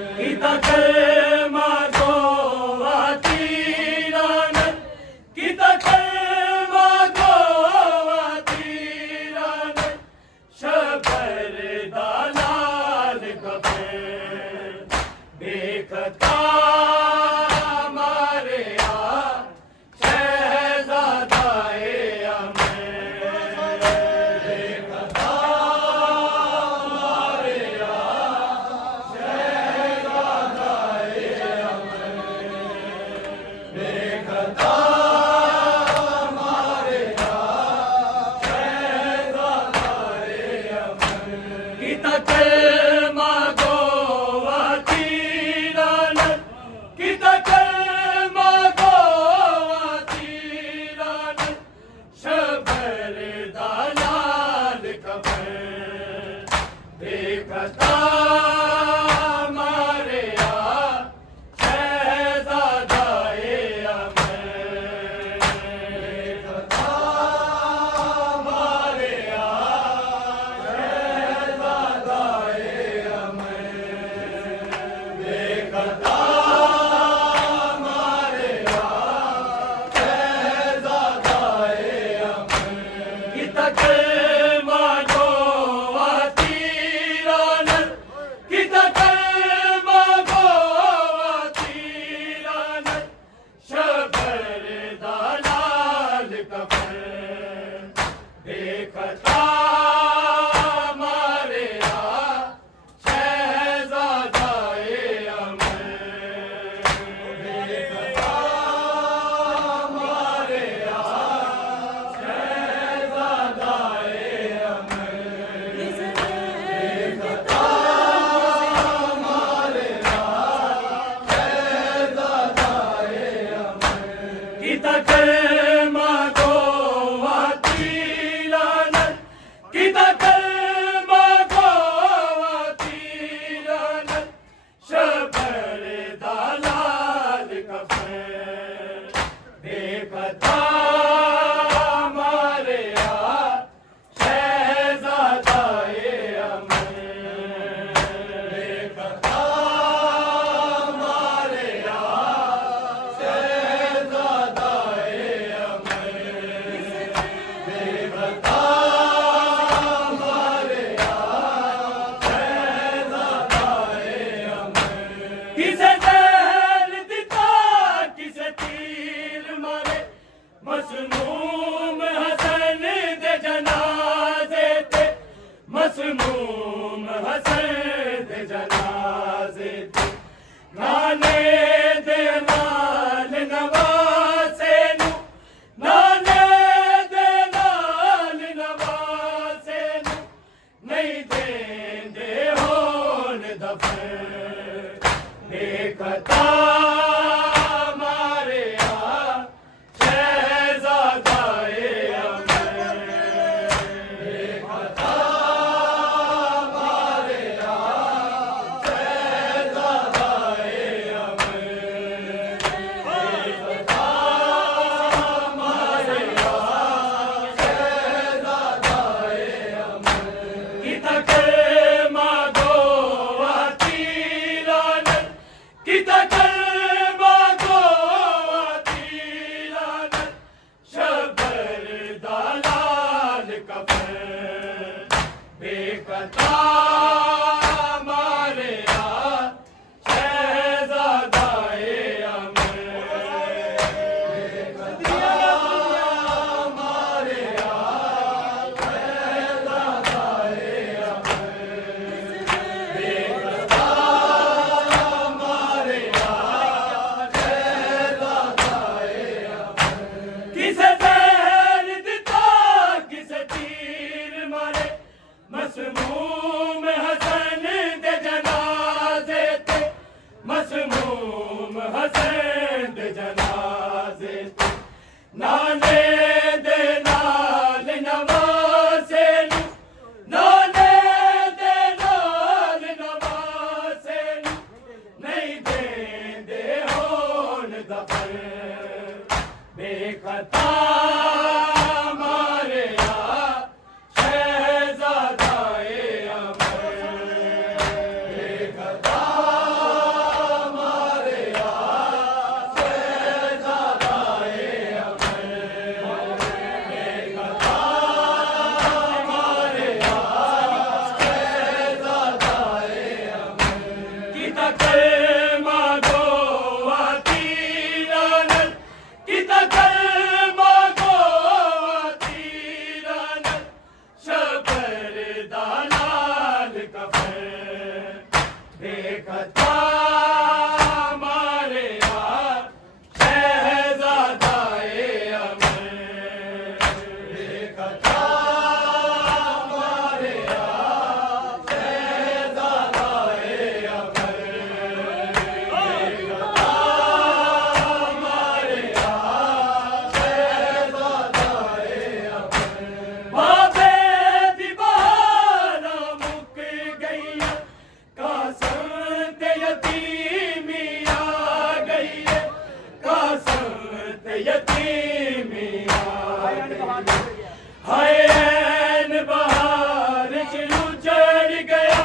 Kita kalma govatiranat, kita kalma govatiranat, shabar dalal kafe, bekhata mare a shehzadae amer, bekhata mare a Kita kalma govatiranat, kita kalma govatiranat, shabar dalal kafe, bekhata mare a shehzadae amer, bekhata mare a Kita kalma govatiranat, kita kalma govatiranat, shabar dalal kafe, bekhata mare a shehzadae amer, bekhata mare a Kita kalma govatiranat, kita kalma govatiranat, shabar dalal kafe, bekhata mare a shehzadae amer, bekhata mare a किसे जहर दिता किसे तीर मारे मसमूम हसन दे जनाजे थे मसमूम हसन दे जनाजे थे नाने दे नाल नवासे नु नाने दे नाल नवासे नु नहीं देंदे होन दफन बेखता मारे आ शहजादाए अमर बेखता मारे आ शहजादाए अमर बेखता मारे आ शहजादाए अमर kita kalma govatiranat, kita kalma किता कलमा गो तीरानल किता कलमा गो तीरानल शबर दालाल कफर देखता मारे शहजादाए अमर देखता मारे शहजादाए अमर देखता मारे शहजादाए अमर बाबे दी बहारा मुक गई कासम ते यतीमी आ गई है कासम ते यतीमी आ गई हाय ऐन बहार च उजड़ गया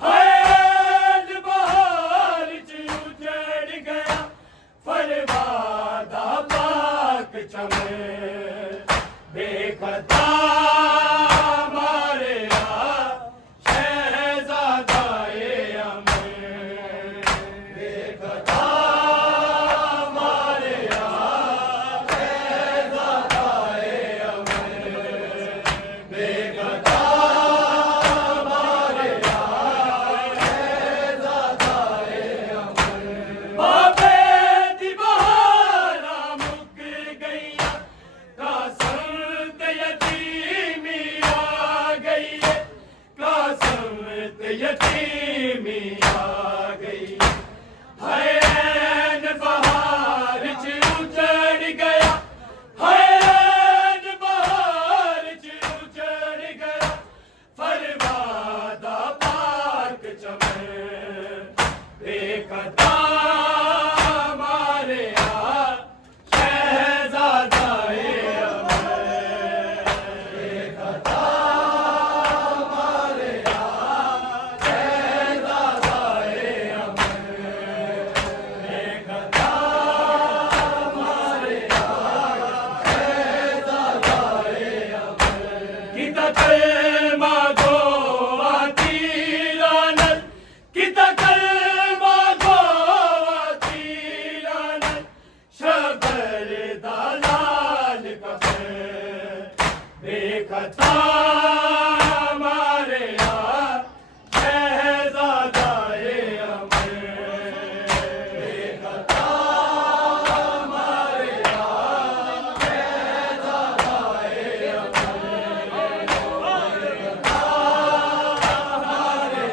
हाय ऐन बहार च उजड़ गया फरवादा पाक चमे देखता मारे शहजादाए अमर देखता मारे शहजादाए अमर देखता मारे शहजादाए अमर बाबे दी बहारा मुक गई कासम ते यतीमी आ गई है कासम ते यतीमी आ गई हाय ऐन बहार च उजड़ गया हाय ऐन बहार च उजड़ गया फरवादा पाक चमे देखता मारे शहजादाए अमर देखता मारे शहजादाए अमर देखता मारे शहजादाए अमर किता कलमा गो तीरानल किता कलमा गो तीरानल शबर दालाल कफर देखता मारे शहजादाए अमर देखता मारे शहजादाए अमर देखता मारे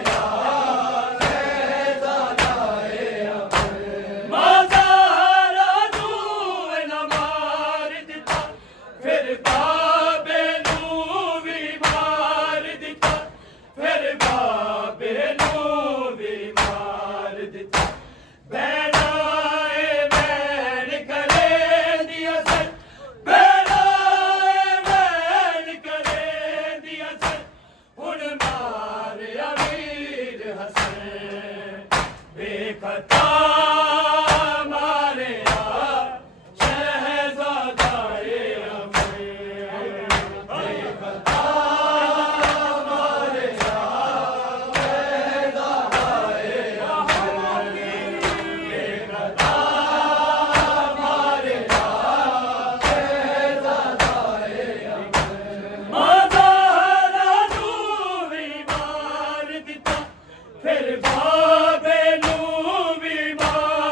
शहजादाए अमर माज़ारा नूं न मार दिता फिर बाबे नूं भी मार दिता फिर बाबे नूं भी मार दिता बैनाए बैन करे दिया सर बैनाए बैन करे दिया सर हुन मार अमीर हसन देखता मारे शहजादाए अमर देखता मारे शहजादाए अमर देखता मारे शहजादाए अमर माज़ारा नूं भी मार दिता फिर बाबे नूं भी मार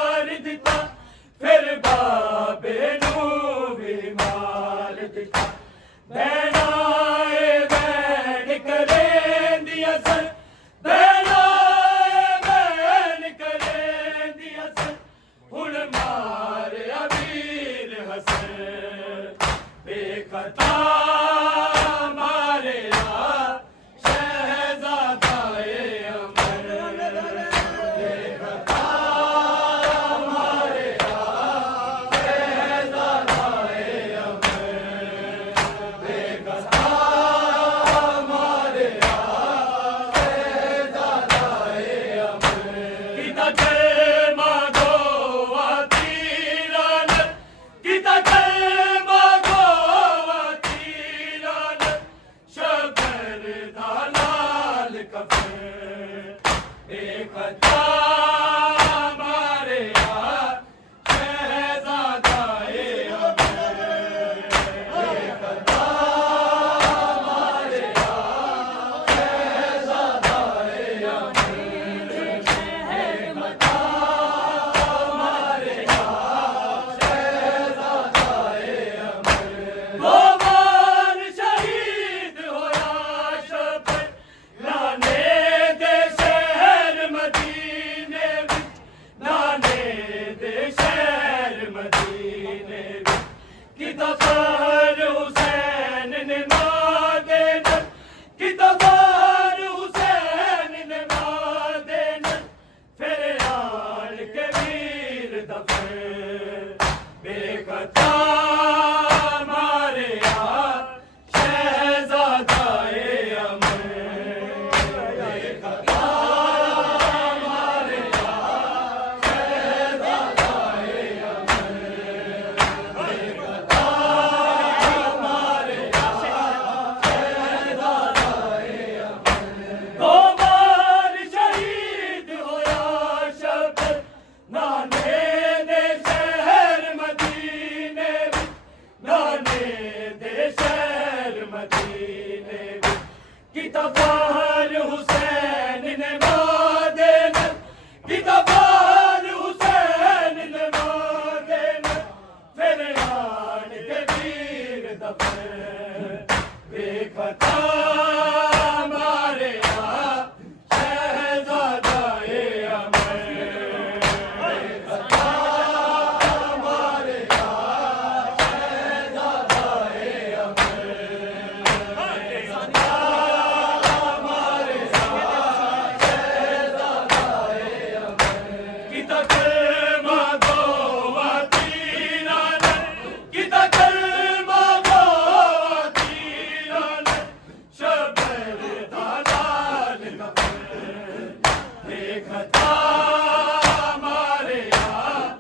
दफन बेखता मारे यार शहजादाए अमर बेखता मारे यार शहजादाए अमर बेखता मारे यार शहजादाए अमर दो बार शहीद होया शब्द नाने दे शहर मदीने नाने दे शहर मदीने की तफार हुसैन ने मादेन की तफार हुसैन ने मादेन फिर आन के वीर दफन बेखता मारे यार शहजादाए अमर बेखता मारे यार शहजादाए अमर बेखता मारे यार शहजादाए अमर की तकलमा दो वतीरान की तकलमा दो वतीरान शबर दालाल दफन बेखता मारे यार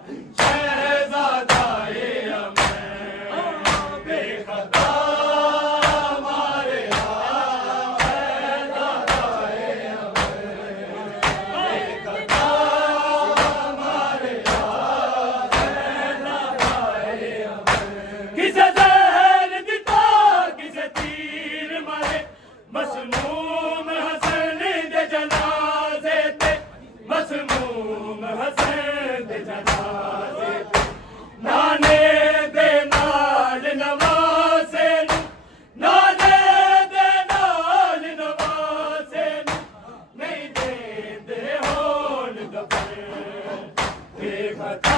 शहजादाए अमर बेखता मारे यार शहजादाए अमर बेखता मारे यार शहजादाए अमर किसे जहर दिता किसे तीर मारे मसमूम हसन दे जनाजे ते मसमूम हसन दे जनाजे ते नाने दे नाल नवासे नू नाने दे नाल नवासे नू नहीं दे होन दफन बेखता